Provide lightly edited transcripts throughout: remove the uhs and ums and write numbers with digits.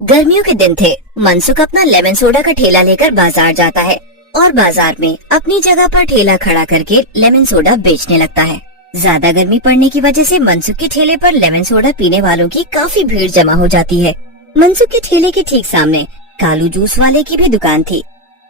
गर्मियों के दिन थे। मनसुख अपना लेमन सोडा का ठेला लेकर बाजार जाता है और बाजार में अपनी जगह पर ठेला खड़ा करके लेमन सोडा बेचने लगता है। ज्यादा गर्मी पड़ने की वजह से मनसुख के ठेले पर लेमन सोडा पीने वालों की काफी भीड़ जमा हो जाती है। मनसुख के ठेले के ठीक सामने कालू जूस वाले की भी दुकान थी,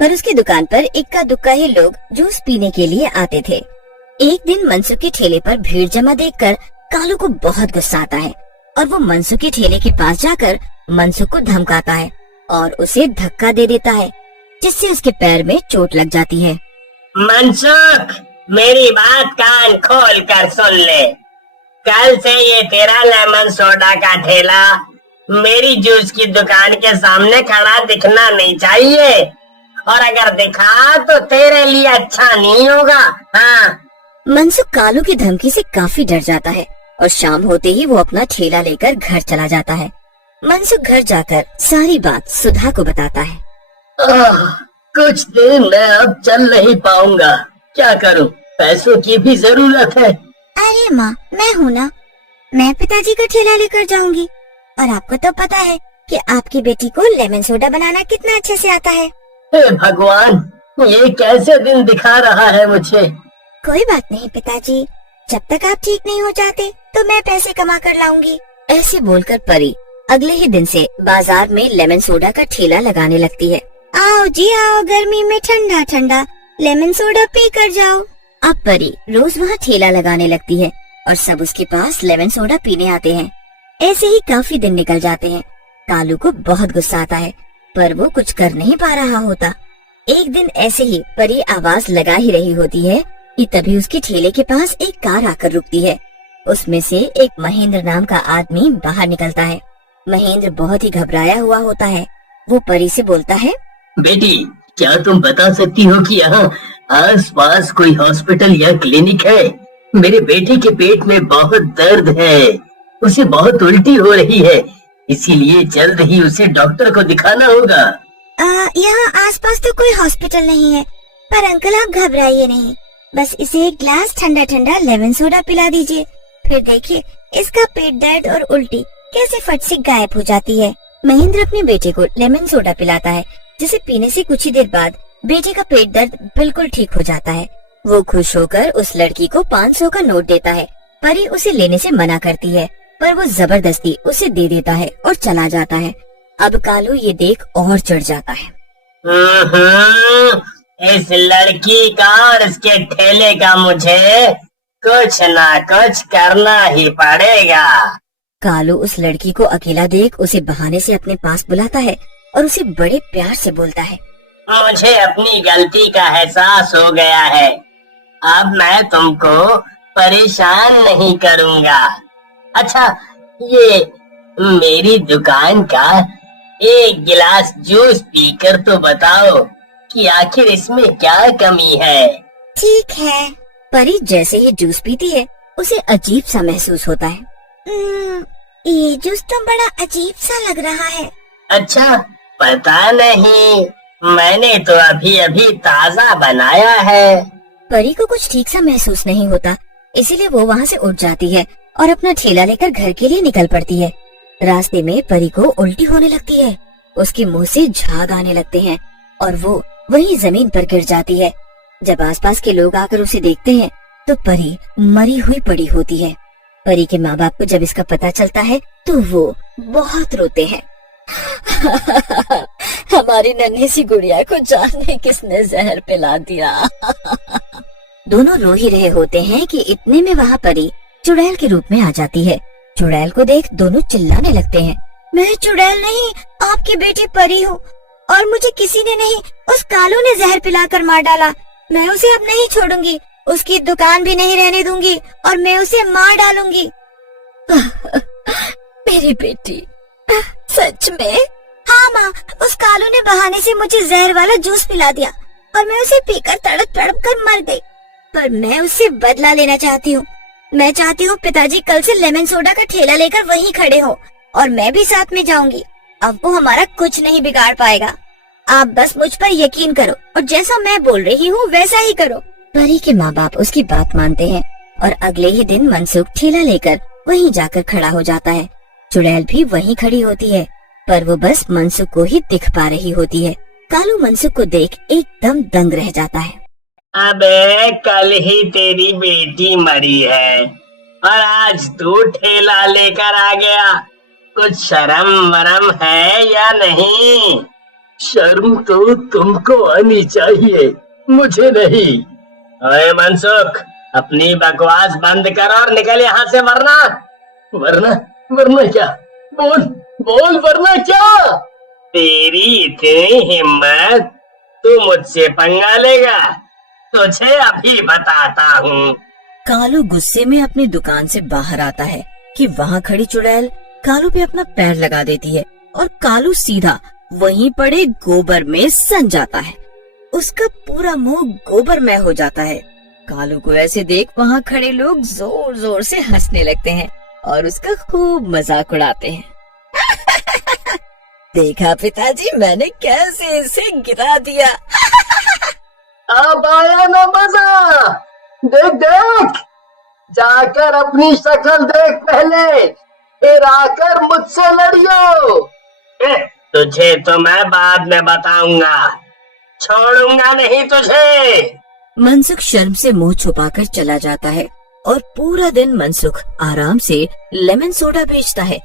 पर उसकी दुकान पर इक्का दुक्का ही लोग जूस पीने के लिए आते थे। एक दिन मनसुख के ठेले पर भीड़ जमा देखकर कालू को बहुत गुस्सा आता है और वो मनसुख के ठेले के पास जाकर मनसुख को धमकाता है और उसे धक्का दे देता है, जिससे उसके पैर में चोट लग जाती है। मनसुख, मेरी बात कान खोल कर सुन ले। कल से ये तेरा लेमन सोडा का ठेला मेरी जूस की दुकान के सामने खड़ा दिखना नहीं चाहिए, और अगर दिखा तो तेरे लिए अच्छा नहीं होगा। हाँ। मनसुख कालू की धमकी से काफी डर जाता है और शाम होते ही वो अपना ठेला लेकर घर चला जाता है। मनसुख घर जाकर सारी बात सुधा को बताता है। कुछ दिन मैं अब चल नहीं पाऊंगा, क्या करूं? पैसों की भी जरूरत है। अरे माँ, मैं हूँ ना, मैं पिताजी का ठेला लेकर जाऊंगी। और आपको तो पता है कि आपकी बेटी को लेमन सोडा बनाना कितना अच्छे से आता है। हे भगवान, ये कैसे दिन दिखा रहा है मुझे। कोई बात नहीं पिताजी, जब तक आप ठीक नहीं हो जाते तो मैं पैसे कमा कर लाऊंगी। ऐसे बोलकर परी अगले ही दिन से बाजार में लेमन सोडा का ठेला लगाने लगती है। आओ जी आओ, गर्मी में ठंडा ठंडा लेमन सोडा पी कर जाओ। अब परी रोज वहाँ ठेला लगाने लगती है और सब उसके पास लेमन सोडा पीने आते हैं। ऐसे ही काफी दिन निकल जाते हैं। कालू को बहुत गुस्सा आता है, पर वो कुछ कर नहीं पा रहा होता। एक दिन ऐसे ही परी आवाज लगा ही रही होती है कि तभी उसके ठेले के पास एक कार आकर रुकती है। उसमें से एक महेंद्र नाम का आदमी बाहर निकलता है। महेंद्र बहुत ही घबराया हुआ होता है। वो परी से बोलता है, बेटी, क्या तुम बता सकती हो कि यहाँ आस पास कोई हॉस्पिटल या क्लिनिक है? मेरे बेटे के पेट में बहुत दर्द है, उसे बहुत उल्टी हो रही है, इसीलिए जल्द ही उसे डॉक्टर को दिखाना होगा। यहाँ आसपास तो कोई हॉस्पिटल नहीं है, पर अंकल आप घबराइए नहीं, बस इसे एक ग्लास ठंडा ठंडा लेमन सोडा पिला दीजिए, फिर देखिए इसका पेट दर्द और उल्टी कैसे फट से गायब हो जाती है। महेंद्र अपने बेटे को लेमन सोडा पिलाता है, जिसे पीने से कुछ ही देर बाद बेटे का पेट दर्द बिल्कुल ठीक हो जाता है। वो खुश होकर उस लड़की को 500 का नोट देता है। परी उसे लेने से मना करती है, पर वो जबरदस्ती उसे दे देता है और चला जाता है। अब कालू ये देख और चढ़ जाता है। इस लड़की का और इसके ठेले का मुझे कुछ ना कुछ करना ही पड़ेगा। कालू उस लड़की को अकेला देख उसे बहाने से अपने पास बुलाता है और उसे बड़े प्यार से बोलता है, मुझे अपनी गलती का एहसास हो गया है, अब मैं तुमको परेशान नहीं करूँगा। अच्छा, ये मेरी दुकान का एक गिलास जूस पीकर तो बताओ कि आखिर इसमें क्या कमी है। ठीक है। परी जैसे ही जूस पीती है उसे अजीब सा महसूस होता है। ये जूस तो बड़ा अजीब सा लग रहा है। अच्छा, पता नहीं, मैंने तो अभी अभी ताज़ा बनाया है। परी को कुछ ठीक सा महसूस नहीं होता, इसीलिए वो वहाँ से उठ जाती है और अपना ठेला लेकर घर के लिए निकल पड़ती है। रास्ते में परी को उल्टी होने लगती है, उसके मुंह से झाग आने लगते हैं और वो वहीं जमीन पर गिर जाती है। जब आसपास के लोग आकर उसे देखते हैं तो परी मरी हुई पड़ी होती है। परी के माँ बाप को जब इसका पता चलता है तो वो बहुत रोते हैं। हमारी नन्ही सी गुड़िया को जाने किसने जहर पिला दिया। दोनों रो ही रहे होते हैं कि इतने में वहाँ परी चुड़ैल के रूप में आ जाती है। चुड़ैल को देख दोनों चिल्लाने लगते हैं, मैं चुड़ैल नहीं, आपकी बेटी परी हूँ और मुझे किसी ने नहीं, उस कालू ने जहर पिलाकर मार डाला। मैं उसे अब नहीं छोड़ूंगी, उसकी दुकान भी नहीं रहने दूंगी और मैं उसे मार डालूंगी। मेरी बेटी, सच में? हाँ माँ, उस कालू ने बहाने से मुझे जहर वाला जूस पिला दिया और मैं उसे पीकर तड़प तड़प कर मर गई, पर मैं उससे बदला लेना चाहती हूँ। मैं चाहती हूँ पिताजी कल से लेमन सोडा का ठेला लेकर वहीं खड़े हो और मैं भी साथ में जाऊंगी। अब वो हमारा कुछ नहीं बिगाड़ पाएगा। आप बस मुझ पर यकीन करो और जैसा मैं बोल रही हूँ वैसा ही करो। परी के माँ बाप उसकी बात मानते हैं और अगले ही दिन मनसुख ठेला लेकर वहीं जाकर खड़ा हो जाता है। चुड़ैल भी वहीं खड़ी होती है, पर वो बस मनसुख को ही दिख पा रही होती है। कालू मनसुख को देख एकदम दंग रह जाता है। अबे कल ही तेरी बेटी मरी है और आज तू ठेला लेकर आ गया। कुछ शर्म वरम है या नहीं? शर्म तो तुमको आनी चाहिए, मुझे नहीं। अरे मनसुख, अपनी बकवास बंद कर और निकल यहाँ से, वरना वरना क्या? बोल बोल, वरना क्या? तेरी इतनी हिम्मत, तू मुझसे पंगा लेगा? तुझे अभी बताता हूँ। कालू गुस्से में अपनी दुकान से बाहर आता है कि वहाँ खड़ी चुड़ैल कालू पे अपना पैर लगा देती है और कालू सीधा वहीं पड़े गोबर में सन जाता है। उसका पूरा मुंह गोबरमय हो जाता है। कालू को ऐसे देख वहाँ खड़े लोग जोर जोर से हंसने लगते हैं और उसका खूब मजाक उड़ाते हैं। देखा पिताजी, मैंने कैसे इसे गिरा दिया। अब आया ना मजा? देख देख, जाकर अपनी शक्ल देख पहले, फिर आकर मुझसे लड़ियो। तुझे तो मैं बाद में बताऊंगा, छोड़ूंगा नहीं तुझे। मनसुख शर्म से मुंह छुपाकर चला जाता है और पूरा दिन मनसुख आराम से लेमन सोडा बेचता है।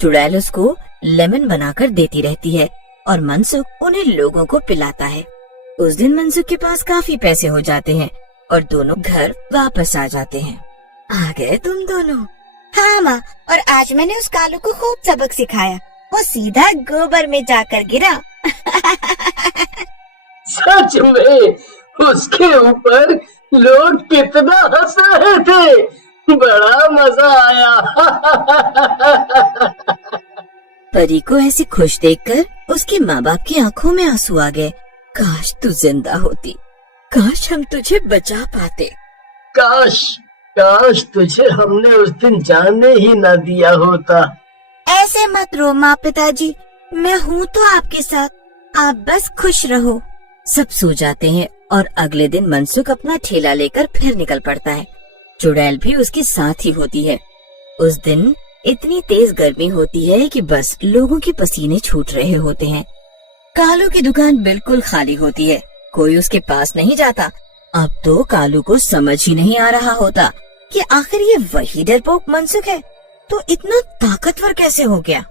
चुड़ैल उसको लेमन बनाकर देती रहती है और मनसुख उन्हें लोगों को पिलाता है। उस दिन मनसुख के पास काफी पैसे हो जाते हैं और दोनों घर वापस आ जाते हैं। आ गए तुम दोनों? हाँ माँ, और आज मैंने उस कालू को खूब सबक सिखाया। वो सीधा गोबर में जाकर गिरा। सच में उसके ऊपर लोग कितना हंस रहे थे, बड़ा मजा आया। परी को ऐसे खुश देखकर उसके माँ बाप की आंखों में आंसू आ गए। काश तू जिंदा होती, काश हम तुझे बचा पाते। काश तुझे हमने उस दिन जाने ही न दिया होता। ऐसे मत रो माँ पिताजी, मैं हूँ तो आपके साथ, आप बस खुश रहो। सब सो जाते हैं और अगले दिन मनसुख अपना ठेला लेकर फिर निकल पड़ता है। चुड़ैल भी उसके साथ ही होती है। उस दिन इतनी तेज गर्मी होती है कि बस लोगों के पसीने छूट रहे होते हैं। कालू की दुकान बिल्कुल खाली होती है, कोई उसके पास नहीं जाता। अब तो कालू को समझ ही नहीं आ रहा होता कि आखिर ये वही डरपोक मनसुख है, तो इतना ताकतवर कैसे हो गया।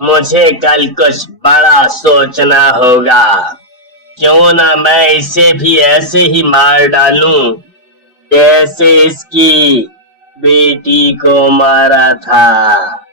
मुझे कल कुछ बड़ा सोचना होगा। क्यों ना मैं इसे भी ऐसे ही मार डालूं जैसे इसकी बेटी को मारा था।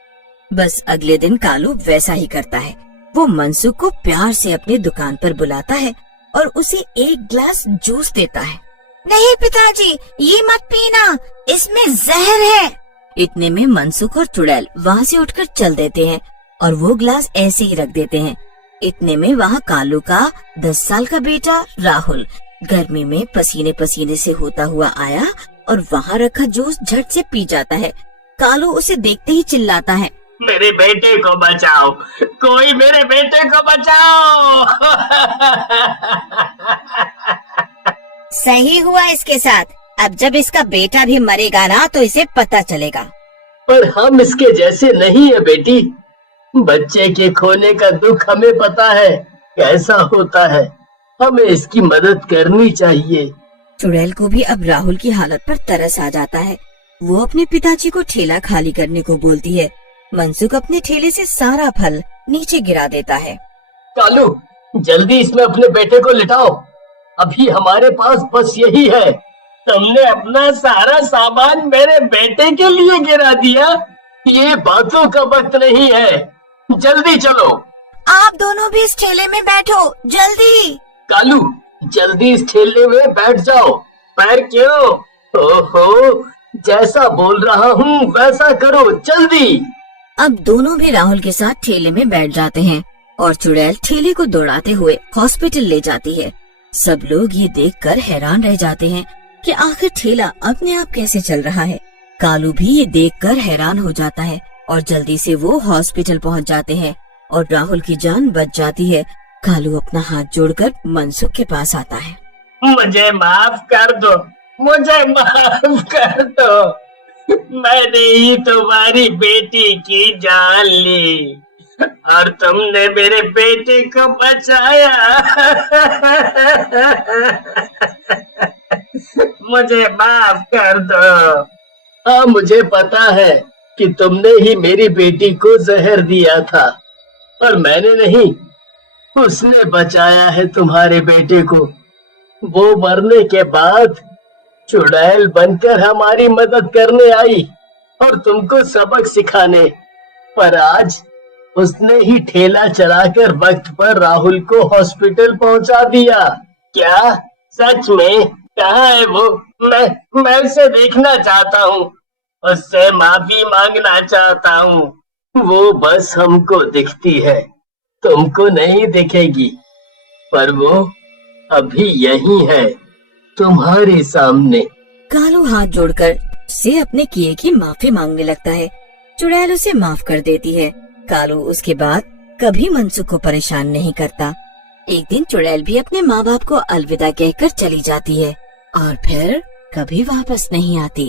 बस अगले दिन कालू वैसा ही करता है। वो मनसुख को प्यार से अपनी दुकान पर बुलाता है और उसे एक ग्लास जूस देता है। नहीं पिताजी, ये मत पीना, इसमें जहर है। इतने में मनसुख और चुड़ैल वहाँ से उठकर चल देते हैं और वो ग्लास ऐसे ही रख देते हैं। इतने में वहाँ कालू का 10 साल का बेटा राहुल गर्मी में पसीने पसीने से होता हुआ आया और वहाँ रखा जूस झट से पी जाता है। कालू उसे देखते ही चिल्लाता है, मेरे बेटे को बचाओ, कोई मेरे बेटे को बचाओ। सही हुआ इसके साथ, अब जब इसका बेटा भी मरेगा ना तो इसे पता चलेगा। पर हम इसके जैसे नहीं है बेटी, बच्चे के खोने का दुख हमें पता है कैसा होता है, हमें इसकी मदद करनी चाहिए। चुड़ैल को भी अब राहुल की हालत पर तरस आ जाता है। वो अपने पिताजी को ठेला खाली करने को बोलती है। मनसुख अपने ठेले से सारा फल नीचे गिरा देता है। कालू, जल्दी इसमें अपने बेटे को लिटाओ, अभी हमारे पास बस यही है। तुमने अपना सारा सामान मेरे बेटे के लिए गिरा दिया, ये बातों का वक्त नहीं है, जल्दी चलो। आप दोनों भी इस ठेले में बैठो, जल्दी। कालू, जल्दी इस ठेले में बैठ जाओ। पर क्यों? ओहो, जैसा बोल रहा हूँ वैसा करो, जल्दी। अब दोनों भी राहुल के साथ ठेले में बैठ जाते हैं और चुड़ैल ठेले को दौड़ाते हुए हॉस्पिटल ले जाती है। सब लोग ये देखकर हैरान रह जाते हैं कि आखिर ठेला अपने आप कैसे चल रहा है। कालू भी ये देखकर हैरान हो जाता है और जल्दी से वो हॉस्पिटल पहुंच जाते हैं और राहुल की जान बच जाती है। कालू अपना हाथ जोड़कर मनसुख के पास आता है। मुझे माफ कर दो, मुझे माफ कर दो, मैंने ही तुम्हारी बेटी की जान ली और तुमने मेरे बेटे को बचाया। मुझे माफ कर दो। हाँ, मुझे पता है कि तुमने ही मेरी बेटी को जहर दिया था, पर मैंने नहीं, उसने बचाया है तुम्हारे बेटे को। वो मरने के बाद चुड़ैल बनकर हमारी मदद करने आई और तुमको सबक सिखाने, पर आज उसने ही ठेला चलाकर वक्त पर राहुल को हॉस्पिटल पहुंचा दिया। क्या सच में? कहाँ है वो? मैं उसे देखना चाहता हूँ, उससे माफी मांगना चाहता हूँ। वो बस हमको दिखती है, तुमको नहीं दिखेगी, पर वो अभी यही है, तुम्हारे सामने। कालू हाथ जोड़कर उससे अपने किए की माफी मांगने लगता है। चुड़ैल उसे माफ कर देती है। कालू उसके बाद कभी मनसुख को परेशान नहीं करता। एक दिन चुड़ैल भी अपने माँ बाप को अलविदा कहकर चली जाती है और फिर कभी वापस नहीं आती।